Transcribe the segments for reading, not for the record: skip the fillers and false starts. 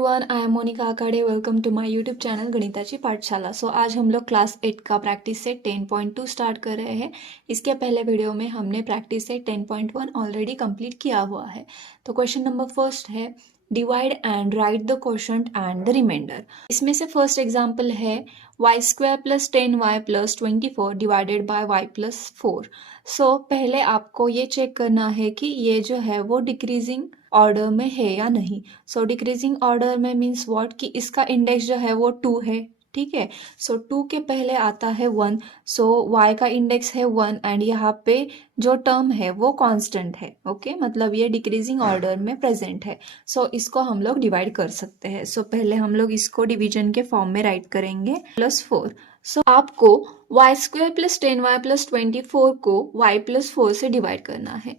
Everyone, I am Monika Akade. Welcome to my YouTube channel गणिताची पाठशाला। आज हम लोग क्लास 8 का प्रैक्टिस सेट 10.2 स्टार्ट कर रहे हैं। इसके पहले वीडियो में हमने प्रैक्टिस सेट 10.1 ऑलरेडी कंप्लीट किया हुआ है। तो क्वेश्चन नंबर फर्स्ट है, divide and write the quotient and the remainder. इसमें से फर्स्ट एग्जाम्पल है y² + 10y + 24 divided by y + 4। पहले आपको ये चेक करना है कि ये जो है वो डिक्रीजिंग ऑर्डर में है या नहीं। डिक्रीजिंग ऑर्डर में मीन्स व्हाट कि इसका इंडेक्स जो है वो 2 है, ठीक है। 2 के पहले आता है 1, y का इंडेक्स है 1 एंड यहाँ पे जो टर्म है वो कांस्टेंट है, ओके मतलब ये डिक्रीजिंग ऑर्डर में प्रेजेंट है। इसको हम लोग डिवाइड कर सकते हैं। पहले हम लोग इसको डिवीजन के फॉर्म में राइट करेंगे +4। आपको y² + 10y + 24 को y + 4 से डिवाइड करना है।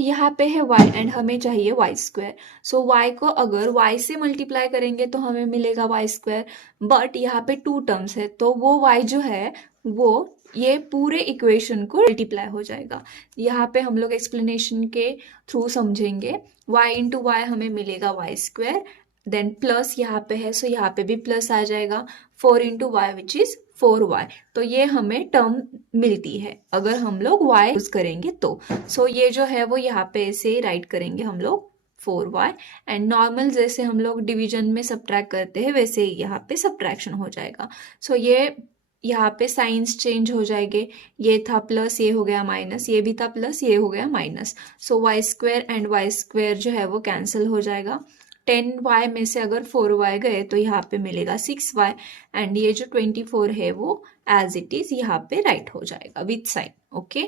यहाँ पे है y एंड हमें चाहिए y²। y को अगर y से मल्टीप्लाई करेंगे तो हमें मिलेगा y², बट यहाँ पे 2 टर्म्स है तो वो y जो है वो ये पूरे इक्वेशन को मल्टीप्लाई हो जाएगा। यहाँ पे हम लोग एक्सप्लेनेशन के थ्रू समझेंगे। y × y हमें मिलेगा y², देन प्लस यहाँ पे है यहाँ पे भी प्लस आ जाएगा 4 × y विच इज 4y। तो ये हमें टर्म मिलती है अगर हम लोग y यूज करेंगे तो ये जो है वो यहाँ पे ऐसे राइट करेंगे हम लोग 4y एंड नॉर्मल जैसे हम लोग डिवीजन में सब्ट्रैक्ट करते हैं वैसे ही यहाँ पे सब्ट्रैक्शन हो जाएगा। ये यहाँ पे साइंस चेंज हो जाएंगे, ये था प्लस ये हो गया माइनस, ये भी था प्लस ये हो गया माइनस। y² एंड y² जो है वो कैंसिल हो जाएगा। 10y में से अगर 4y गए तो यहाँ पे मिलेगा 6y एंड ये जो 24 है वो एज इट इज यहाँ पे राइट हो जाएगा विथ साइन, ओके।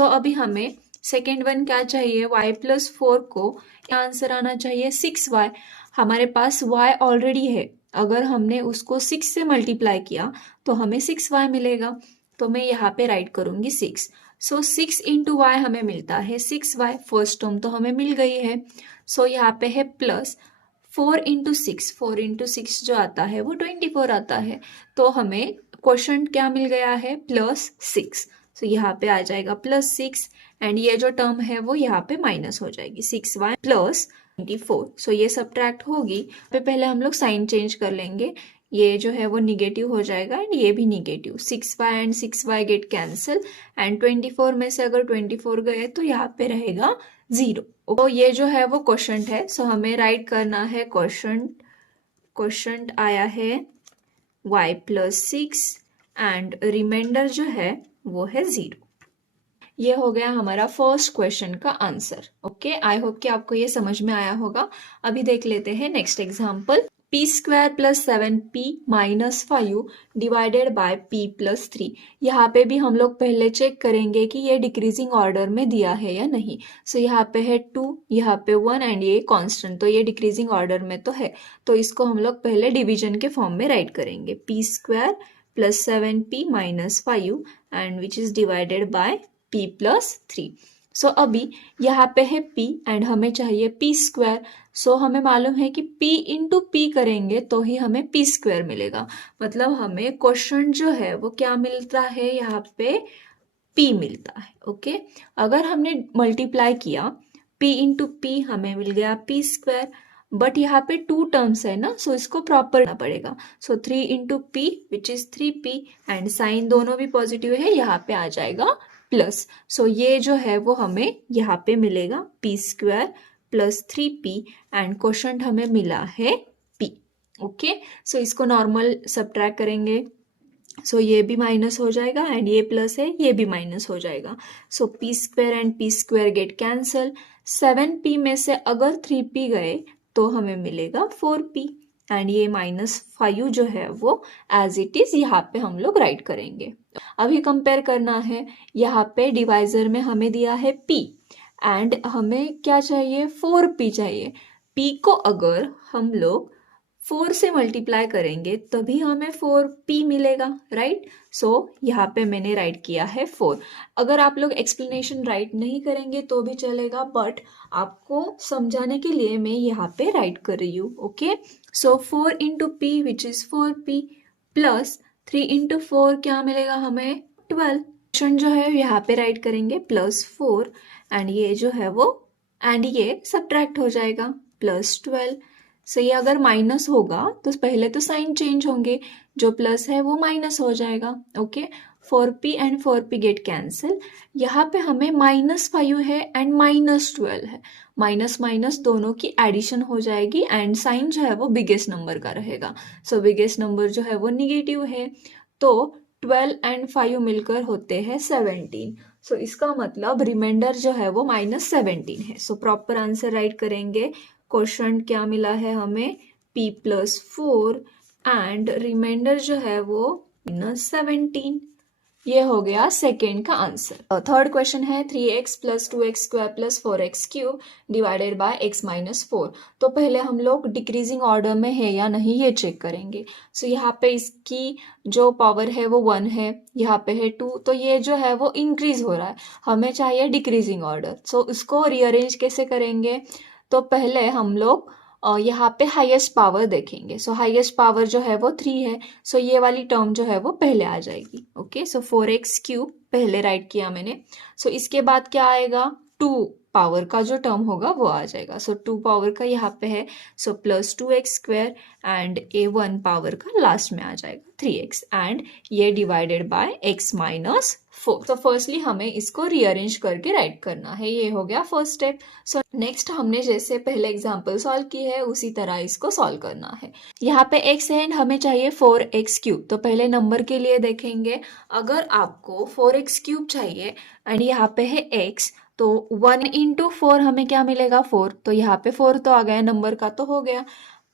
अभी हमें सेकेंड वन क्या चाहिए, y + 4 को आंसर आना चाहिए 6y। हमारे पास y ऑलरेडी है, अगर हमने उसको 6 से मल्टीप्लाई किया तो हमें 6y मिलेगा। तो मैं यहाँ पे राइट करूंगी 6। 6 × y हमें मिलता है 6y, फर्स्ट टर्म तो हमें मिल गई है। यहाँ पे है प्लस 4 × 6, 4 × 6 जो आता है वो 24 आता है। तो हमें क्वोशंट क्या मिल गया है +6। यहाँ पे आ जाएगा +6 एंड ये जो टर्म है वो यहाँ पे माइनस हो जाएगी 6y + 24। ये सब्ट्रैक्ट होगी। पहले हम लोग साइन चेंज कर लेंगे, ये जो है वो निगेटिव हो जाएगा एंड ये भी negative. 6y and 6y get cancel and 24 में से अगर 24 गए तो यहाँ पे रहेगा 0। तो ये जो है वो क्वोशंट है। हमें राइट करना है क्वोशंट आया है y + 6 एंड रिमाइंडर जो है वो है 0। ये हो गया हमारा फर्स्ट क्वेश्चन का आंसर, ओके। आई होप कि आपको ये समझ में आया होगा। अभी देख लेते हैं next example, p² + 7p - 5 divided by p + 3। यहाँ पे भी हम लोग पहले चेक करेंगे कि ये डिक्रीजिंग ऑर्डर में दिया है या नहीं। यहाँ पे है 2, यहाँ पे 1 एंड ये कांस्टेंट, तो ये डिक्रीजिंग ऑर्डर में तो है। तो इसको हम लोग पहले डिवीजन के फॉर्म में राइट करेंगे, p² + 7p - 5 and which is divided by p + 3। अभी यहाँ पे है p एंड हमें चाहिए p²। हमें मालूम है कि p × p करेंगे तो ही हमें p² मिलेगा, मतलब हमें क्वोशंट जो है वो क्या मिलता है, यहाँ पे p मिलता है, ओके। अगर हमने मल्टीप्लाई किया p × p हमें मिल गया p², बट यहाँ पे 2 टर्म्स है ना, इसको प्रॉपर करना पड़ेगा। 3 × p which is 3p and sign दोनों भी पॉजिटिव है, यहाँ पे आ जाएगा प्लस। ये जो है वो हमें यहाँ पे मिलेगा p² + 3p एंड क्वोशंट हमें मिला है p, ओके। इसको नॉर्मल सब्ट्रैक्ट करेंगे, ये भी माइनस हो जाएगा एंड ये प्लस है, ये भी माइनस हो जाएगा। p² and p² get cancel. 7p में से अगर 3p गए तो हमें मिलेगा 4p एंड ये -5 जो है वो एज इट इज यहाँ पे हम लोग राइट करेंगे। अभी कंपेयर करना है, यहाँ पे डिवाइजर में हमें दिया है p एंड हमें क्या चाहिए 4p चाहिए। p को अगर हम लोग 4 से मल्टीप्लाई करेंगे तभी हमें 4p मिलेगा, राइट। यहाँ पे मैंने राइट किया है 4। अगर आप लोग एक्सप्लेनेशन राइट नहीं करेंगे तो भी चलेगा, बट आपको समझाने के लिए मैं यहाँ पे राइट कर रही हूँ, okay. 4 × p which is 4p + 3 × 4 क्या मिलेगा हमें 12। क्वेश्चन जो है यहाँ पे राइट करेंगे +4 एंड ये जो है वो एंड ये सब्ट्रैक्ट हो जाएगा +12 सो ये अगर माइनस होगा तो पहले तो साइन चेंज होंगे, जो प्लस है वो माइनस हो जाएगा। Okay, 4p and 4p get cancel. यहाँ पे हमें -5 है एंड -12 है, माइनस माइनस दोनों की एडिशन हो जाएगी एंड साइन जो है वो बिगेस्ट नंबर का रहेगा। सो बिगेस्ट नंबर जो है वो निगेटिव है, तो 12 एंड 5 मिलकर होते हैं 17। सो इसका मतलब रिमाइंडर जो है वो -17 है। सो प्रॉपर आंसर राइट करेंगे। क्वेश्चन क्या मिला है हमें, p+4 एंड रिमाइंडर जो है वो -17। ये हो गया सेकेंड का आंसर। थर्ड क्वेश्चन है 3x + 2x² + 4x³ divided by x-4। तो पहले हम लोग डिक्रीजिंग ऑर्डर में है या नहीं ये चेक करेंगे। सो यहाँ पे इसकी जो पावर है वो 1 है, यहाँ पे है 2, तो ये जो है वो इंक्रीज हो रहा है, हमें चाहिए डिक्रीजिंग ऑर्डर। सो उसको रीअरेंज कैसे करेंगे, तो पहले हम लोग यहाँ पे हाईएस्ट पावर देखेंगे। सो हाईएस्ट पावर जो है वो 3 है, सो ये वाली टर्म जो है वो पहले आ जाएगी। ओके, सो 4x³ पहले राइट किया मैंने। सो इसके बाद क्या आएगा, 2 पावर का जो टर्म होगा वो आ जाएगा। सो 2 पावर का यहाँ पे है, सो +2x² एंड ये 1 पावर का लास्ट में आ जाएगा 3x एंड ये डिवाइडेड बाय x-4। तो फर्स्टली हमें इसको रीअरेंज करके राइट करना है, ये हो गया फर्स्ट स्टेप। सो नेक्स्ट हमने जैसे पहले एग्जांपल सॉल्व की है उसी तरह इसको सॉल्व करना है। यहाँ पे x है एंड हमें चाहिए 4x³। तो पहले नंबर के लिए देखेंगे, अगर आपको 4x³ चाहिए एंड यहाँ पे है x, तो 1 × 4 हमें क्या मिलेगा, 4। तो यहाँ पे 4 तो आ गया, नंबर का तो हो गया।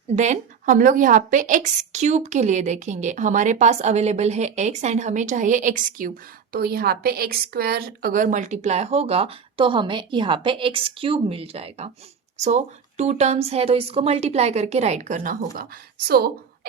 देन हम लोग यहाँ पे x³ के लिए देखेंगे, हमारे पास अवेलेबल है x एंड हमें चाहिए x³। तो यहाँ पे x² अगर मल्टीप्लाई होगा तो हमें यहाँ पे x³ मिल जाएगा। सो 2 टर्म्स है तो इसको मल्टीप्लाई करके राइट करना होगा। सो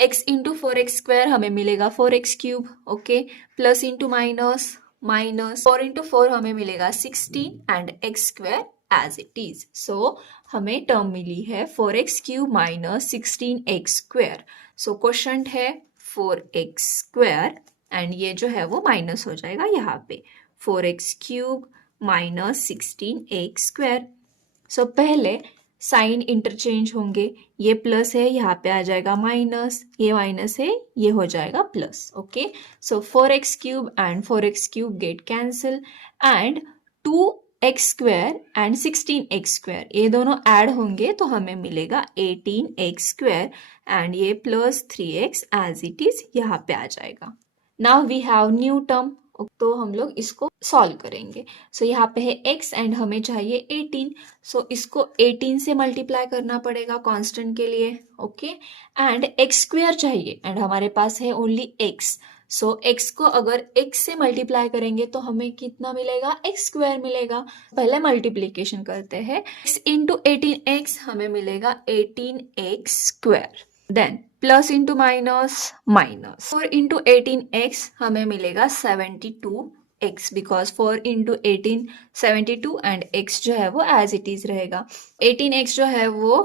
x × 4x² हमें मिलेगा 4x³। Okay, plus into minus, minus 4 × 4 हमें मिलेगा 16 and x² as it is. So हमें टर्म मिली है 4x³ - 16x²। सो क्वेश्चन है 4x² एंड ये जो है वो माइनस हो जाएगा यहाँ पे 4x³ - 16x²। सो पहले साइन इंटरचेंज होंगे, ये प्लस है यहाँ पे आ जाएगा माइनस, ये माइनस है ये हो जाएगा plus. Okay, so 4x³ and 4x³ get cancel and 2x² and 16x² ये दोनों ऐड होंगे तो हमें मिलेगा 18x² एंड ये plus 3x as it is यहाँ पे आ जाएगा। Now we have new term, तो हम लोग इसको सॉल्व करेंगे। सो यहाँ पे है x एंड हमें चाहिए 18। सो इसको 18 से मल्टीप्लाई करना पड़ेगा कांस्टेंट के लिए। ओके, एंड x² चाहिए एंड हमारे पास है ओनली x। सो x को अगर x से मल्टीप्लाई करेंगे तो हमें कितना मिलेगा, x² मिलेगा। पहले मल्टीप्लीकेशन करते हैं, x × 18x हमें मिलेगा 18x²। Then plus into minus, minus 4 × 18x हमें मिलेगा 72x, बिकॉज 4 × 18 72 एंड x जो है वो एज इट इज रहेगा। 18x जो है वो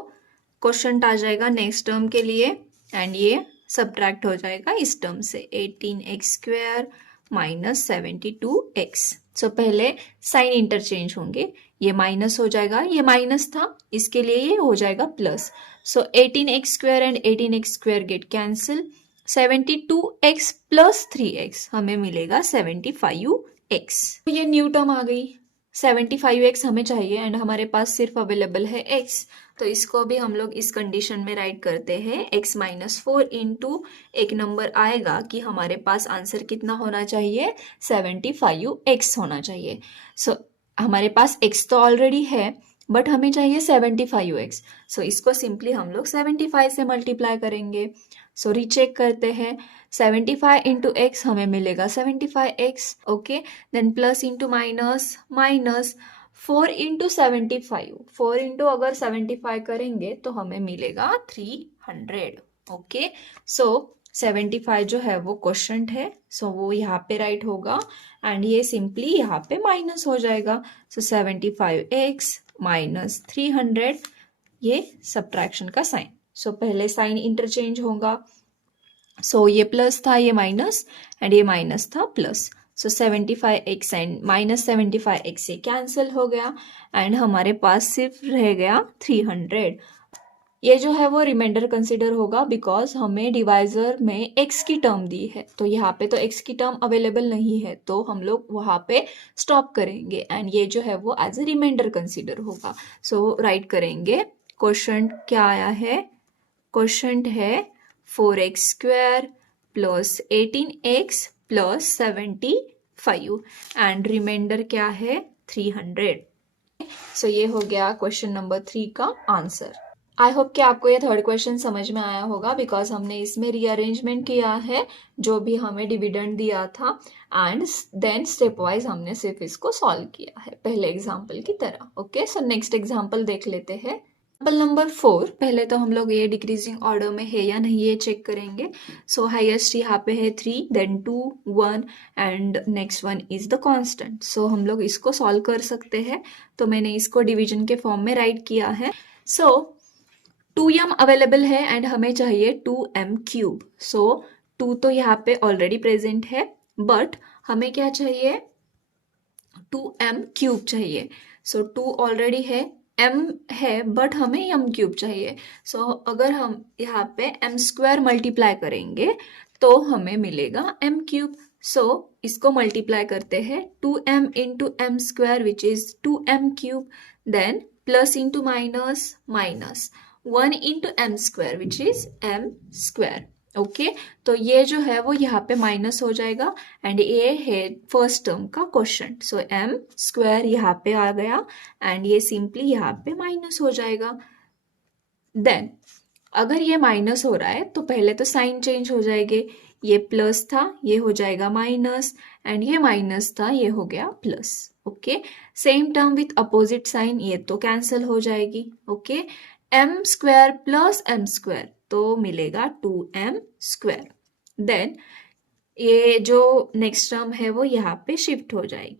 क्वेश्चन आ जाएगा नेक्स्ट टर्म के लिए एंड ये सब्ट्रैक्ट हो जाएगा इस टर्म से 18x² - 72x। सो पहले साइन इंटरचेंज होंगे, ये माइनस हो जाएगा, ये माइनस था इसके लिए ये हो जाएगा plus. So 18x² and 18x² get cancel, 72x + 3x हमें मिलेगा 75x। तो ये न्यू टर्म आ गई, 75x हमें चाहिए एंड हमारे पास सिर्फ अवेलेबल है x। तो इसको भी हम लोग इस कंडीशन में राइट करते हैं, x - 4 इंटू एक नंबर आएगा कि हमारे पास आंसर कितना होना चाहिए, 75x होना चाहिए। सो हमारे पास x तो ऑलरेडी है बट हमें चाहिए 75x। सो इसको सिंपली हम लोग 75 से मल्टीप्लाई करेंगे। सो रीचेक करते हैं, 75 × x हमें मिलेगा 75x। Okay, then plus into minus, minus 4 × 75, 4 × अगर 75 करेंगे तो हमें मिलेगा 300। ओके, सो 75 जो है वो क्वेश्चन है, सो वो यहाँ पे राइट होगा एंड ये सिंपली यहाँ पे माइनस हो जाएगा। सो 75x - 300 ये सब्ट्रैक्शन का साइन। सो पहले साइन इंटरचेंज होगा, सो ये प्लस था ये माइनस एंड ये माइनस था plus. So 75x and -75x ये कैंसिल हो गया एंड हमारे पास सिर्फ रह गया 300। ये जो है वो रिमाइंडर कंसिडर होगा बिकॉज हमें डिवाइजर में x की टर्म दी है, तो यहाँ पे तो x की टर्म अवेलेबल नहीं है, तो हम लोग वहाँ पे स्टॉप करेंगे एंड ये जो है वो एज ए रिमाइंडर कंसिडर होगा। सो राइट करेंगे। क्वेश्चन क्या आया है? क्वेश्चन है 4x² plus 18x plus 75 and reminder क्या है? 300। सो ये हो गया क्वेश्चन नंबर 3 का आंसर। आई होप कि आपको ये थर्ड क्वेश्चन समझ में आया होगा बिकॉज हमने इसमें रीअरेंजमेंट किया है जो भी हमें डिविडेंड दिया था एंड देन स्टेप वाइज हमने सिर्फ इसको सॉल्व किया है पहले एग्जाम्पल की तरह। ओके, सो नेक्स्ट एग्जाम्पल देख लेते हैं। Example number 4। पहले तो हम लोग ये डिक्रीजिंग ऑर्डर में है या नहीं ये चेक करेंगे। सो हाईएस्ट यहाँ पे है 3, then 2, 1 and next one is the constant. So हम लोग इसको सॉल्व कर सकते हैं। तो मैंने इसको डिवीजन के फॉर्म में राइट किया है। सो 2m अवेलेबल है एंड हमें चाहिए 2m³। सो 2 तो यहाँ पे ऑलरेडी प्रेजेंट है बट हमें क्या चाहिए? 2m³ चाहिए। सो 2 ऑलरेडी है, m है बट हमें m³ चाहिए। सो अगर हम यहाँ पे m² मल्टीप्लाई करेंगे तो हमें मिलेगा m³। सो इसको मल्टीप्लाई करते हैं 2m into m² which is 2m³, then plus into minus minus 1 into m² which is m²। Okay, तो ये जो है वो यहाँ पे माइनस हो जाएगा एंड ये है फर्स्ट टर्म का क्वेश्चन। सो m² यहाँ पे आ गया एंड ये सिंपली यहाँ पे माइनस हो जाएगा। देन अगर ये माइनस हो रहा है तो पहले तो साइन चेंज हो जाएंगे। ये प्लस था, ये हो जाएगा माइनस एंड ये माइनस था, ये हो गया plus. Okay, same term with opposite sign, ये तो कैंसिल हो जाएगी। ओके, m² प्लस m² तो मिलेगा 2m²। देन ये जो नेक्स्ट टर्म है वो यहाँ पे शिफ्ट हो जाएगी।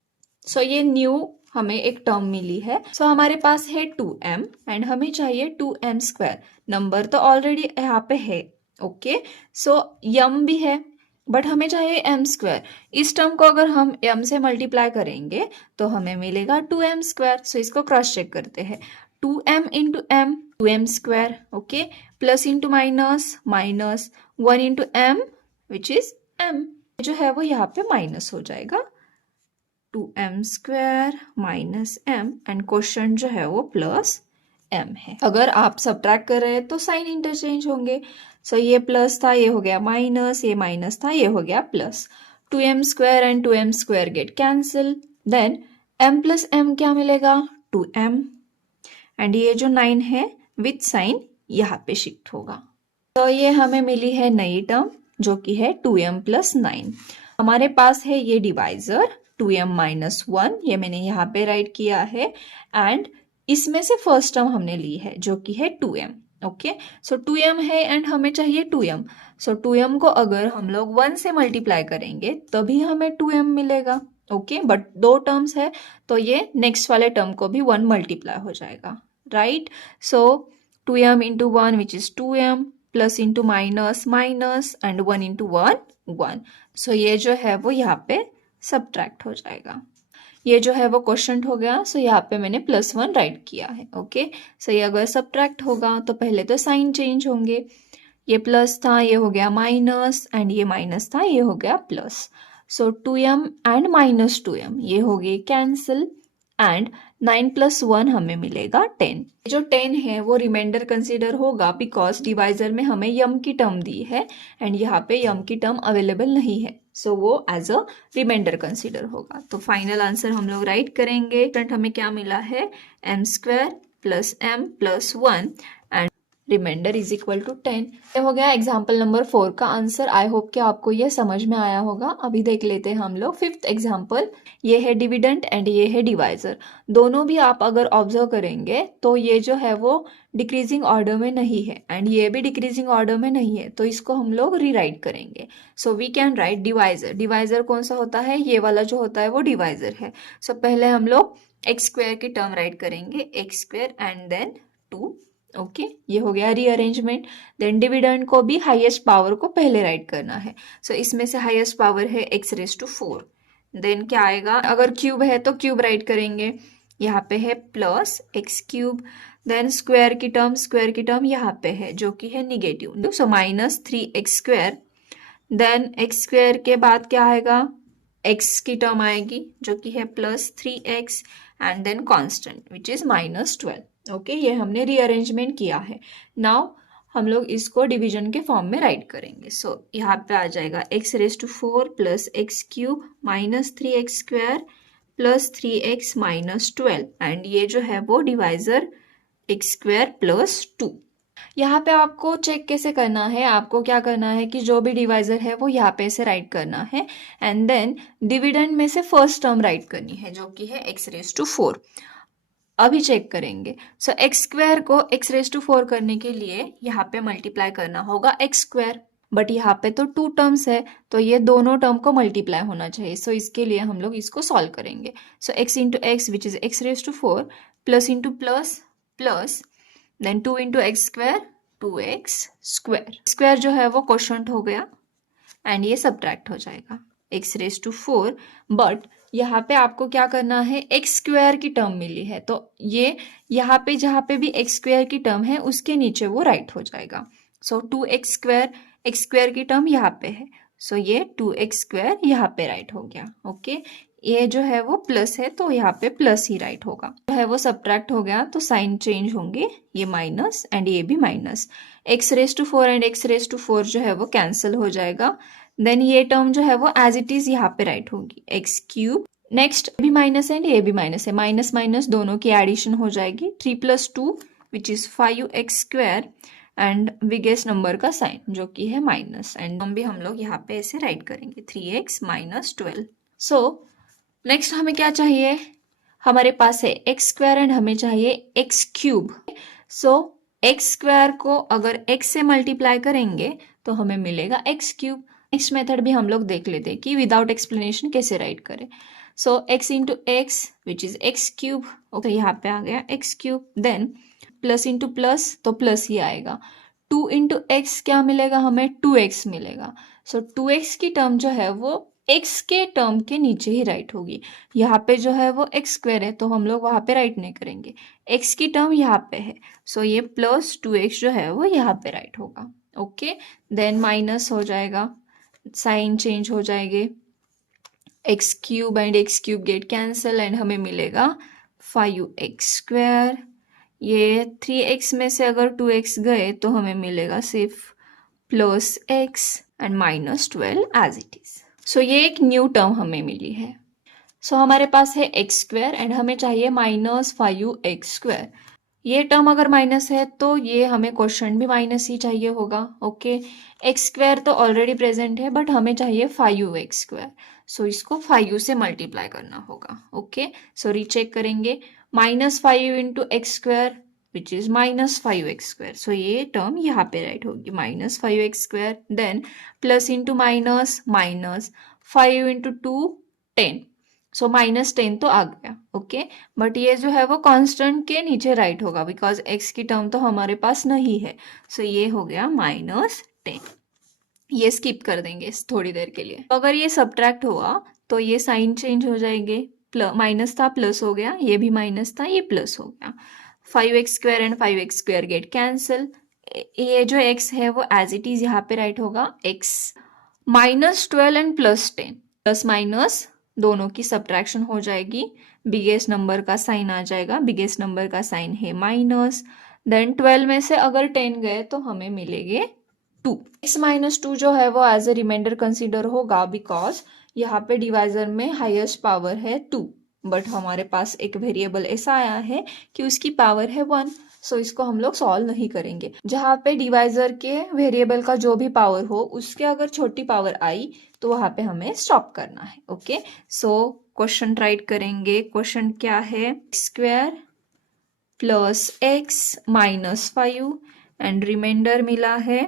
सो ये न्यू हमें एक टर्म मिली है। सो हमारे पास है 2m एंड हमें चाहिए 2m²। नंबर तो ऑलरेडी यहाँ पे है। ओके, सो m भी है बट हमें चाहिए m²। इस टर्म को अगर हम m से मल्टीप्लाई करेंगे तो हमें मिलेगा 2m²। सो इसको क्रॉस चेक करते हैं। 2m into m 2m²। Okay, plus into minus minus 1 into m which is m। जो है वो यहाँ पे माइनस हो जाएगा 2m² minus m and question जो है वो प्लस m है। अगर आप सब्ट्रैक्ट कर रहे हैं तो साइन इंटरचेंज होंगे। सो ये प्लस था, ये हो गया माइनस, ये माइनस था, ये हो गया plus. 2m² and 2m² get cancel. Then m plus m क्या मिलेगा? 2m एंड ये जो 9 है विथ साइन यहाँ पे शिफ्ट होगा। तो ये हमें मिली है नई टर्म जो कि है 2m प्लस 9। हमारे पास है ये डिवाइजर 2m माइनस 1, ये मैंने यहाँ पे राइट किया है एंड इसमें से फर्स्ट टर्म हमने ली है जो कि है 2m। ओके, सो 2m है एंड हमें चाहिए 2m। सो 2m को अगर हम लोग 1 से मल्टीप्लाई करेंगे तभी हमें 2m मिलेगा। ओके, बट 2 टर्म्स है तो ये नेक्स्ट वाले टर्म को भी 1 मल्टीप्लाई हो जाएगा। Right, so 2m into 1 which is 2m plus into minus minus and 1 into 1 1। सो ये जो है वो यहाँ पे सब्ट्रैक्ट हो जाएगा। ये जो है वो क्वेश्चन हो गया। सो यहाँ पे मैंने +1 राइट किया है। ओके, सो ये अगर सब्ट्रैक्ट होगा तो पहले तो साइन चेंज होंगे। ये प्लस था, ये हो गया माइनस एंड ये माइनस था, ये हो गया plus. So 2m and minus 2m ये हो गए कैंसिल एंड 9 प्लस 1 हमें मिलेगा 10। जो 10 है वो रिमाइंडर कंसीडर होगा बिकॉज डिवाइजर में हमें यम की टर्म दी है एंड यहाँ पे यम की टर्म अवेलेबल नहीं है। सो वो एज अ रिमाइंडर कंसीडर होगा। तो फाइनल आंसर हम लोग राइट करेंगे। हमें क्या मिला है? m² plus m plus 1 and remainder is equal to 10। ये हो गया एग्जाम्पल नंबर 4 का आंसर। आई होप कि आपको ये समझ में आया होगा। अभी देख लेते हैं हम लोग फिफ्थ एग्जाम्पल। ये है डिविडेंड एंड ये है डिवाइजर। दोनों भी आप अगर ऑब्जर्व करेंगे तो ये जो है वो डिक्रीजिंग ऑर्डर में नहीं है एंड ये भी डिक्रीजिंग ऑर्डर में नहीं है, तो इसको हम लोग रीराइट करेंगे। So we can write divisor. Divisor कौन सा होता है? ये वाला जो होता है वो डिवाइजर है। सो पहले हम लोग x² की टर्म राइट करेंगे, x² एंड देन 2। ओके, ये हो गया रीअरेंजमेंट। देन डिविडेंड को भी हाईएस्ट पावर को पहले राइट करना है। सो इसमें से हाईएस्ट पावर है x⁴। देन क्या आएगा? अगर क्यूब है तो क्यूब राइट करेंगे। यहाँ पे है प्लस x³। देन स्क्वायर की टर्म यहाँ पे है जो कि है negative, so minus 3x²। Then x square के बाद क्या आएगा, एक्स की टर्म आएगी जो कि है plus 3x and then constant which is -12। Okay, ये हमने रीअरेंजमेंट किया है। नाउ हम लोग इसको डिवीजन के फॉर्म में राइट करेंगे। सो यहाँ पे आ जाएगा x⁴ plus x³ minus 3x² plus 3x -12 and ये जो है वो डिवाइजर x² प्लस 2। यहाँ पे आपको चेक कैसे करना है, आपको क्या करना है कि जो भी डिवाइजर है वो यहाँ पे से राइट करना है एंड देन डिविडेंड में से फर्स्ट टर्म राइट करनी है जो कि है x⁴। अभी चेक करेंगे। सो x² को x⁴ करने के लिए यहाँ पे मल्टीप्लाई करना होगा x², बट यहाँ पे तो 2 टर्म्स है तो ये दोनों टर्म को मल्टीप्लाई होना चाहिए। सो इसके लिए हम लोग इसको सॉल्व करेंगे। So x into x which is x⁴ plus into plus plus then 2 into x², 2x²। Square जो है वो क्वोशंट हो गया एंड ये सब्ट्रैक्ट हो जाएगा x⁴। बट यहाँ पे आपको क्या करना है, x² की टर्म मिली है तो ये यहाँ पे जहाँ पे भी x² की टर्म है उसके नीचे वो राइट हो जाएगा। सो 2x² x² की टर्म यहाँ पे है, सो ये 2x² यहाँ पे राइट हो गया। ओके, ये जो है वो प्लस है तो यहाँ पे प्लस ही राइट होगा। जो है वो सब्ट्रैक्ट हो गया तो साइन चेंज होंगे, ये माइनस एंड ये भी माइनस। x⁴ एंड x⁴ जो है वो कैंसिल हो जाएगा। देन ये टर्म जो है वो एज इट इज यहाँ पे राइट होगी x³। नेक्स्ट भी माइनस एंड ये भी माइनस है, माइनस माइनस दोनों की एडिशन हो जाएगी 3 + 2 which is 5x² and biggest number का साइन जो कि है माइनस एंड भी हम लोग यहाँ पे ऐसे राइट करेंगे 3x - 12। सो नेक्स्ट हमें क्या चाहिए, हमारे पास है x² एंड हमें चाहिए x³। सो x² को अगर x से मल्टीप्लाई करेंगे तो हमें मिलेगा x³। नेक्स्ट मेथड भी हम लोग देख लेते हैं कि विदाउट एक्सप्लेनेशन कैसे राइट करें। So x into x which is x³। Okay, यहाँ पे आ गया x³। Then plus into plus तो प्लस ही आएगा। 2 इंटू एक्स क्या मिलेगा हमें, 2x मिलेगा। सो 2x की टर्म जो है वो x के टर्म के नीचे ही राइट होगी। यहाँ पे जो है वो x² है तो हम लोग वहाँ पे राइट नहीं करेंगे, x की टर्म यहाँ पे है। सो ये प्लस 2x जो है वो यहाँ पे राइट होगा। ओके, देन माइनस हो जाएगा, साइन चेंज हो जाएंगे, x³ and x³ get cancel and हमें मिलेगा 5x²। ये 3x में से अगर 2x गए तो हमें मिलेगा सिर्फ plus x and -12 as it is. So ये एक न्यू टर्म हमें मिली है। सो हमारे पास है x² एंड हमें चाहिए -5x²। ये टर्म अगर माइनस है तो ये हमें क्वेश्चन भी माइनस ही चाहिए होगा। ओके, x² तो ऑलरेडी प्रेजेंट है बट हमें चाहिए 5x²। सो इसको 5 से मल्टीप्लाई करना होगा। ओके, सो रीचेक करेंगे, -5 into x² which is -5x²। सो ये टर्म यहाँ पे राइट होगी -5x²। Then plus into minus minus 5 into 2 10। So -10 तो आ गया। ओके, बट ये जो है वो कांस्टेंट के नीचे राइट होगा बिकॉज x की टर्म तो हमारे पास नहीं है। सो ये हो गया -10। ये स्किप कर देंगे थोड़ी देर के लिए। अगर ये सब्ट्रैक्ट हुआ तो ये साइन चेंज हो जाएंगे, माइनस था प्लस हो गया, ये भी माइनस था ये प्लस हो गया। 5x² and 5x² get cancel. ये जो x है वो एज इट इज यहाँ पे राइट होगा x -12 एंड +10, प्लस माइनस दोनों की सब्ट्रैक्शन हो जाएगी, बिगेस्ट नंबर का साइन आ जाएगा, बिगेस्ट नंबर का साइन है माइनस। देन 12 में से अगर 10 गए तो हमें मिलेंगे 2। x -2 जो है वो एज ए रिमाइंडर कंसीडर होगा बिकॉज यहाँ पे डिवाइजर में हाईएस्ट पावर है 2, बट हमारे पास एक वेरिएबल ऐसा आया है कि उसकी पावर है 1। सो इसको हम लोग सॉल्व नहीं करेंगे। जहाँ पे डिवाइजर के वेरिएबल का जो भी पावर हो उसके अगर छोटी पावर आई तो वहाँ पे हमें स्टॉप करना है। ओके, सो क्वेश्चन राइट करेंगे। क्वेश्चन क्या है, x² plus x -5 and reminder मिला है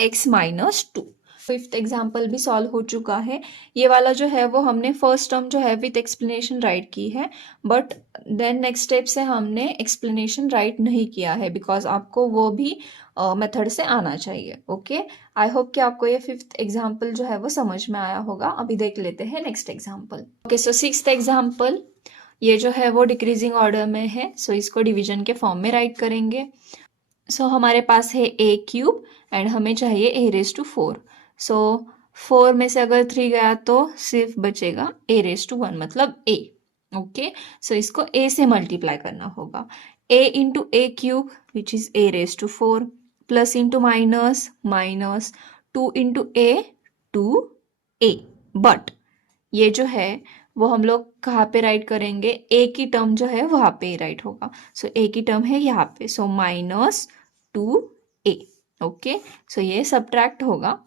x -2। फिफ्थ एग्जाम्पल भी सॉल्व हो चुका है। ये वाला जो है वो हमने फर्स्ट टर्म जो है विथ एक्सप्लेनेशन राइट की है, बट देन नेक्स्ट स्टेप से हमने एक्सप्लेनेशन राइट नहीं किया है बिकॉज आपको वो भी मेथड से आना चाहिए। ओके, आई होप कि आपको ये फिफ्थ एग्जाम्पल जो है वो समझ में आया होगा। अभी देख लेते हैं नेक्स्ट एग्जाम्पल। ओके, सो सिक्स्थ एग्जाम्पल, ये जो है वो डिक्रीजिंग ऑर्डर में है, सो इसको डिवीजन के फॉर्म में राइट करेंगे। सो हमारे पास है ए क्यूब एंड हमें चाहिए ए रेज टू 4। सो 4 में से अगर 3 गया तो सिर्फ बचेगा ए रेज टू 1, मतलब ए। ओके, सो इसको ए से मल्टीप्लाई करना होगा। A into a cube which is a raise to 4 plus into minus minus 2 into a 2a। But ये जो है वो हम लोग कहाँ पे राइट करेंगे, ए की टर्म जो है वहाँ पे राइट होगा। सो ए की टर्म है यहाँ पे, सो -2a। ओके, सो ये सब्ट्रैक्ट होगा।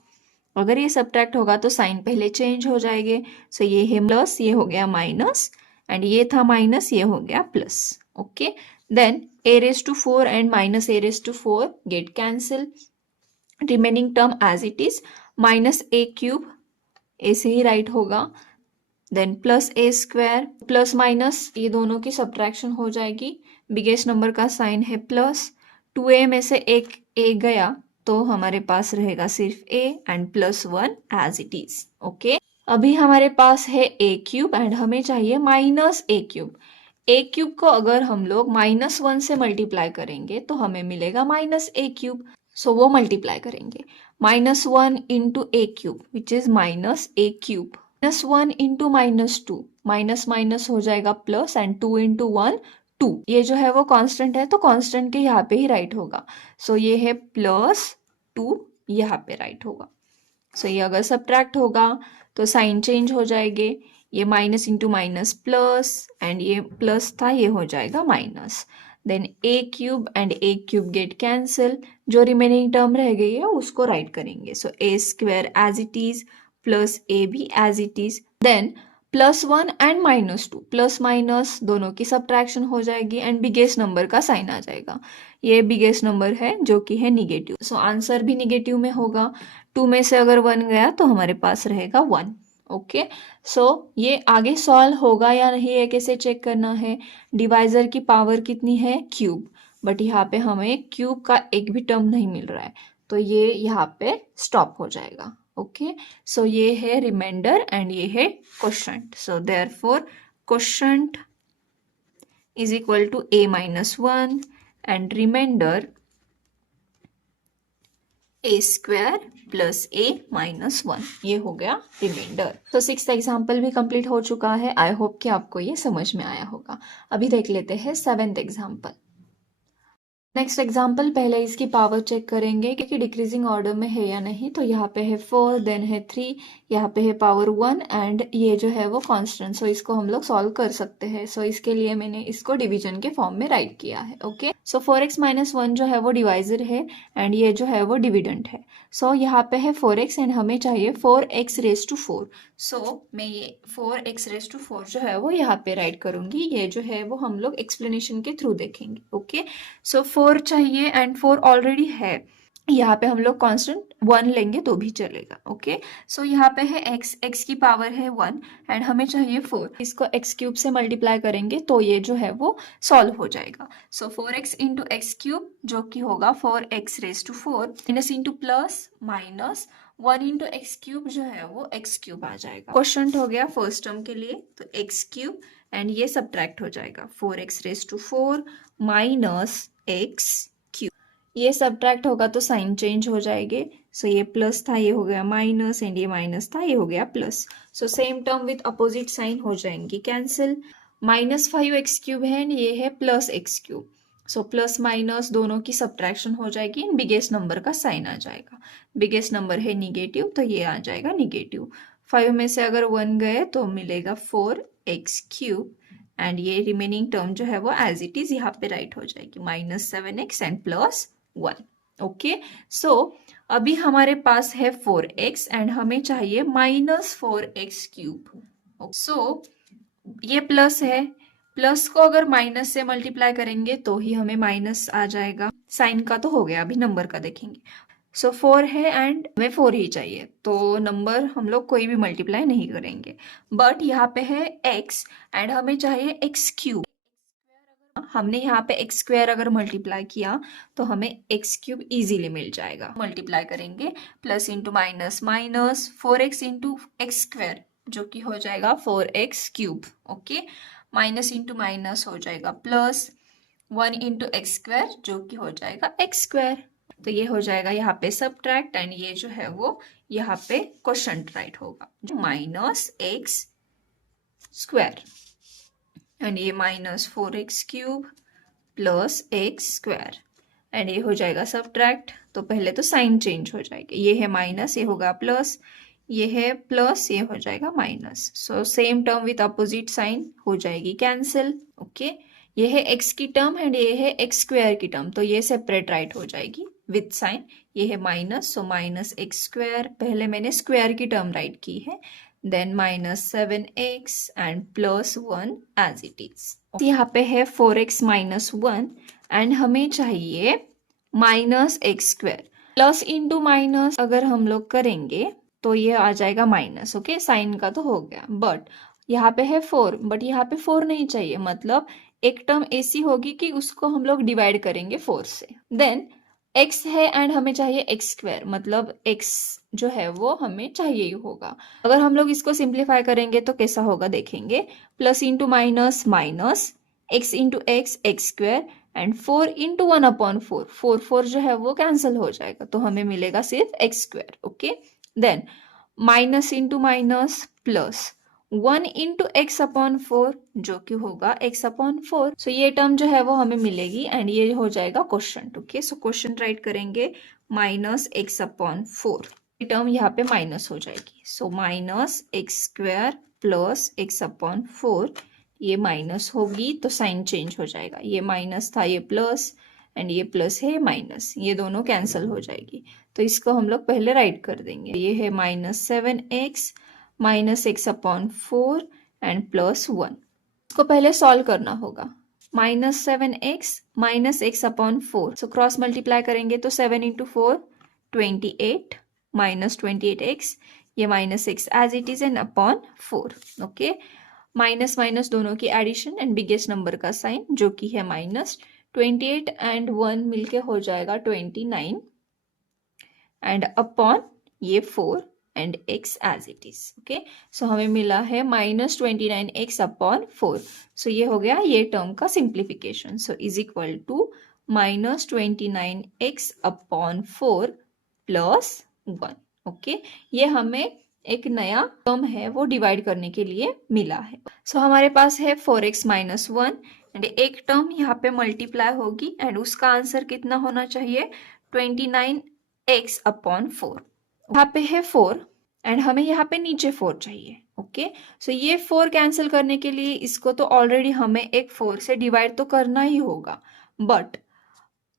अगर ये सब्ट्रैक्ट होगा तो साइन पहले चेंज हो जाएंगे। सो ये है प्लस, ये हो गया माइनस, एंड ये था माइनस, ये हो गया plus. Okay, then a raised to 4 and minus a raised to 4 get cancel. Remaining term as it is, minus a cube ए से ही राइट होगा, then plus a square, plus minus ये दोनों की सब्ट्रैक्शन हो जाएगी। बिगेस्ट नंबर का साइन है प्लस, 2a में से एक a गया तो हमारे पास रहेगा सिर्फ a and +1 as it is. Okay, अभी हमारे पास है a क्यूब एंड हमें चाहिए minus a cube. a cube को अगर हम लोग -1 से मल्टीप्लाई करेंगे तो हमें मिलेगा -a क्यूब। सो वो मल्टीप्लाई करेंगे, -1 into a cube which is -a cube, -1 into -2, minus minus हो जाएगा प्लस, एंड 2 इंटू 1 2। ये जो है वो कांस्टेंट है तो कांस्टेंट के यहाँ पे ही राइट होगा। सो ये है +2, यहाँ पे राइट होगा। सो ये अगर सब्ट्रैक्ट होगा तो साइन चेंज हो जाएंगे, ये minus into minus plus, and ये प्लस था ये हो जाएगा minus. Then a cube and a cube get cancel, जो रिमेनिंग टर्म रह गई है उसको राइट करेंगे। So a square as it is plus a भी as it is, then +1 and -2, plus minus दोनों की सब्ट्रैक्शन हो जाएगी एंड बिगेस्ट नंबर का साइन आ जाएगा। ये बिगेस्ट नंबर है जो कि है निगेटिव, सो आंसर भी निगेटिव में होगा। 2 में से अगर 1 गया तो हमारे पास रहेगा 1। ओके, सो ये आगे सॉल्व होगा या नहीं है कैसे चेक करना है। डिवाइजर की पावर कितनी है, क्यूब, बट यहाँ पे हमें क्यूब का एक भी टर्म नहीं मिल रहा है तो ये यहाँ पे स्टॉप हो जाएगा। ओके, सो ये है रिमाइंडर एंड ये है quotient. So therefore quotient is equal to a-1 and remainder a square plus a-1, ये हो गया रिमाइंडर। तो 6th एग्जाम्पल भी कंप्लीट हो चुका है। आई होप कि आपको ये समझ में आया होगा। अभी देख लेते हैं 7th एग्जाम्पल। नेक्स्ट एग्जाम्पल, पहले इसकी पावर चेक करेंगे क्योंकि डिक्रीजिंग ऑर्डर में है या नहीं। तो यहाँ पे है 4, देन है 3, यहाँ पे है पावर 1 एंड ये जो है वो कांस्टेंट। सो इसको हम लोग सॉल्व कर सकते हैं। सो इसके लिए मैंने इसको डिवीजन के फॉर्म में राइट किया है। ओके, सो 4x - 1 जो है वो डिवाइजर है एंड ये जो है वो डिविडेंट है। सो यहाँ पे है 4x एंड हमें चाहिए 4x रेज टू 4। सो मैं ये 4x रेज टू 4 जो है वो यहाँ पे राइट करूंगी। ये जो है वो हम लोग एक्सप्लेनेशन के थ्रू देखेंगे। ओके, सो 4 चाहिए एंड 4 ऑलरेडी है। यहाँ पे हम लोग कांस्टेंट 1 लेंगे तो भी चलेगा। ओके, सो यहाँ पे है x की पावर है 1 एंड हमें चाहिए 4। इसको x क्यूब से मल्टीप्लाई करेंगे तो ये जो है वो सॉल्व हो जाएगा। सो 4x इंटू एक्स क्यूब जो कि होगा 4x raise to 4 minus into plus minus 1 into x cube जो है वो एक्स क्यूब आ जाएगा। क्वेश्चन हो गया फर्स्ट टर्म के लिए, तो एक्स क्यूब एंड ये सब्ट्रैक्ट हो जाएगा 4x raise to 4 minus x cube. ये सब्ट्रैक्ट होगा तो साइन चेंज हो जाएंगे। सो ये प्लस था ये हो गया माइनस, एंड ये माइनस था ये हो गया plus. So same term with opposite sign हो जाएंगी कैंसिल। -5x क्यूब है एंड ये है plus x cube. So plus minus दोनों की सब्ट्रैक्शन हो जाएगी एंड बिगेस्ट नंबर का साइन आ जाएगा। बिगेस्ट नंबर है निगेटिव तो ये आ जाएगा निगेटिव। 5 में से अगर 1 गए तो मिलेगा 4x क्यूब एंड ये रिमेनिंग टर्म जो है वो एज इट इज यहाँ पे राइट हो जाएगी -7x एंड +1। ओके, सो अभी हमारे पास है 4x एंड हमें चाहिए -4x क्यूब। सो ये प्लस है, प्लस को अगर माइनस से मल्टीप्लाई करेंगे तो ही हमें माइनस आ जाएगा। साइन का तो हो गया, अभी नंबर का देखेंगे। सो 4 है एंड हमें 4 ही चाहिए तो नंबर हम लोग कोई भी मल्टीप्लाई नहीं करेंगे। बट यहाँ पे है x एंड हमें चाहिए x क्यूब। हमने यहाँ पे x स्क्वायर अगर मल्टीप्लाई किया तो हमें x क्यूब इजीली मिल जाएगा। मल्टीप्लाई करेंगे plus into minus minus 4x into x square जो कि हो जाएगा 4x cube. Okay, minus into minus हो जाएगा प्लस, 1 इंटू एक्स स्क्वायर जो कि हो जाएगा एक्स स्क्वायर। तो ये हो जाएगा यहाँ पे सबट्रैक्ट, एंड ये जो है वो यहाँ पे क्वोशंट राइट होगा, माइनस एक्स स्क्वायर, एंड ये minus 4x cube plus x square, and ये हो जाएगा सबट्रैक्ट। तो पहले तो साइन चेंज हो जाएगी, ये है माइनस, ये होगा प्लस, ये है प्लस, ये हो जाएगा minus. So same term with opposite sign हो जाएगी कैंसिल। ओके, ये है x की टर्म एंड ये है एक्स स्क्वायर की टर्म, तो ये सेपरेट राइट हो जाएगी विथ साइन। ये है minus, so minus x square, पहले मैंने स्क्वायर की टर्म राइट की है, then minus 7x and plus 1 as it is. यहाँ पे है 4x माइनस 1 एंड हमें चाहिए minus x square. Plus into minus अगर हम लोग करेंगे तो ये आ जाएगा माइनस। ओके, साइन का तो हो गया, बट यहाँ पे है 4, बट यहाँ पे 4 नहीं चाहिए, मतलब एक टर्म ऐसी होगी कि उसको हम लोग डिवाइड करेंगे 4 से। देन x है एंड हमें चाहिए एक्स स्क्वायर, मतलब x जो है वो हमें चाहिए ही होगा। अगर हम लोग इसको सिंप्लीफाई करेंगे तो कैसा होगा देखेंगे, plus into minus minus, x into x x square, and 4 into 1 upon 4, 4 जो है वो कैंसिल हो जाएगा, तो हमें मिलेगा सिर्फ x square. Okay, then minus into minus plus 1 into x upon 4 जो कि होगा एक्स अपॉन 4। सो ये टर्म जो है वो हमें मिलेगी एंड ये हो जाएगा क्वोशंट। ओके, सो क्वोशंट राइट करेंगे माइनस एक्स अपॉन 4, ये टर्म यहाँ पे माइनस हो जाएगी। सो minus x square plus x upon 4, ये माइनस होगी तो साइन चेंज हो जाएगा, ये माइनस था ये प्लस, एंड ये प्लस है माइनस, ये दोनों कैंसिल हो जाएगी। तो इसको हम लोग पहले राइट कर देंगे, ये है minus 7x minus x upon 4 and plus 1। इसको पहले सॉल्व करना होगा, minus 7x minus x upon 4, so cross multiply करेंगे तो 7 इंटू 4 28 माइनस 28x, ये minus x as it is and upon 4। Okay, minus minus दोनों की एडिशन एंड बिगेस्ट नंबर का साइन जो कि है माइनस, 28 एंड 1 मिलके हो जाएगा 29 एंड अपॉन ये 4 and x as it is. Okay, so हमें मिला है माइनस 29x अपॉन 4। सो ये हो गया ये टर्म का simplification. So is equal to minus 29x upon 4 plus 1। Okay, ये हमें एक नया टर्म है वो डिवाइड करने के लिए मिला है। सो हमारे पास है 4x माइनस 1 एंड एक टर्म यहाँ पे मल्टीप्लाई होगी एंड उसका आंसर कितना होना चाहिए, 29x अपॉन 4। यहाँ पे है 4 एंड हमें यहाँ पे नीचे 4 चाहिए। ओके, सो ये 4 कैंसिल करने के लिए इसको तो ऑलरेडी हमें एक 4 से डिवाइड तो करना ही होगा, बट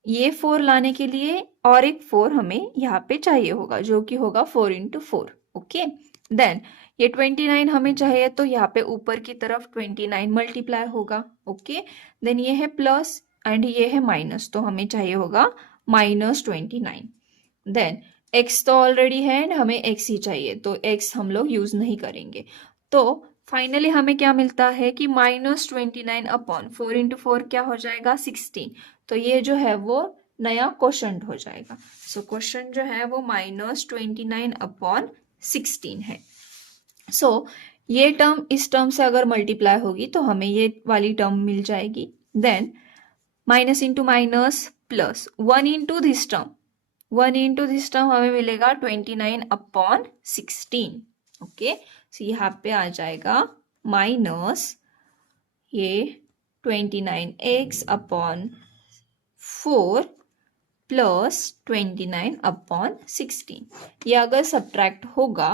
ये 4 लाने के लिए और एक 4 हमें यहाँ पे चाहिए होगा जो कि होगा 4 इंटू 4। ओके, देन ये 29 हमें चाहिए तो यहाँ पे ऊपर की तरफ 29 मल्टीप्लाई होगा। ओके, देन ये है प्लस एंड ये है माइनस, तो हमें चाहिए होगा माइनस 29। देन x तो ऑलरेडी है एंड हमें x ही चाहिए, तो x हम लोग यूज नहीं करेंगे। तो फाइनली हमें क्या मिलता है कि माइनस 29 अपॉन 4 इंटू 4 क्या हो जाएगा 16। तो ये जो है वो नया क्वोशंट हो जाएगा। सो क्वोशंट जो है वो माइनस 29 अपॉन 16 है। सो ये टर्म इस टर्म से अगर मल्टीप्लाई होगी तो हमें ये वाली टर्म मिल जाएगी। Then minus into minus plus 1 into this term, 1 into this term हमें मिलेगा 29 अपॉन 16। ओके, सो यहाँ पे आ जाएगा माइनस ये 29x अपॉन 4 प्लस 29 अपॉन 16। ये अगर सब्ट्रैक्ट होगा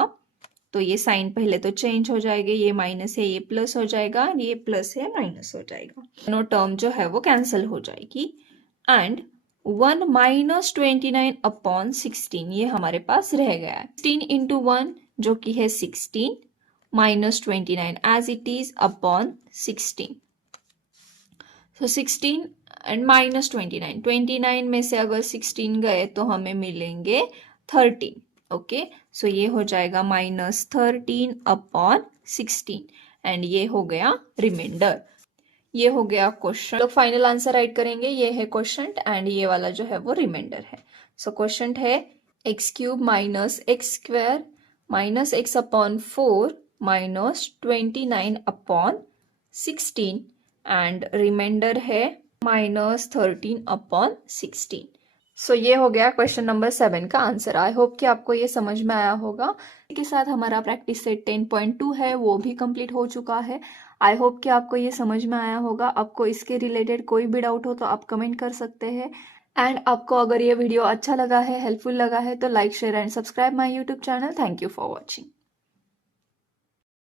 तो ये साइन पहले तो चेंज हो जाएगा, ये माइनस है ये प्लस हो जाएगा, ये प्लस है माइनस हो जाएगा, दोनों टर्म जो है वो कैंसिल हो जाएगी एंड 1 माइनस 29 अपॉन 16 ये हमारे पास रह गया है। 16 इंटू 1 जो कि है 16 minus 29 as it is upon 16। सो 16 एंड माइनस 29, 29 में से अगर 16 गए तो हमें मिलेंगे 13। ओके, सो ये हो जाएगा माइनस 13 अपॉन 16 एंड ये हो गया रिमाइंडर। ये हो गया क्वेश्चन। तो फाइनल आंसर राइट करेंगे, ये है क्वेश्चन एंड ये वाला जो है वो रिमाइंडर है। सो क्वेश्चन है x cube minus x square minus x upon 4 minus 29 upon 16 and remainder है -13/16। सो ये हो गया क्वेश्चन नंबर 7 का आंसर। आई होप कि आपको ये समझ में आया होगा। इसी के साथ हमारा प्रैक्टिस सेट 10.2 है वो भी कंप्लीट हो चुका है। आई होप कि आपको ये समझ में आया होगा। आपको इसके रिलेटेड कोई भी डाउट हो तो आप कमेंट कर सकते हैं। एंड आपको अगर ये वीडियो अच्छा लगा है, हेल्पफुल लगा है, तो like, share and subscribe my YouTube channel. Thank you for watching.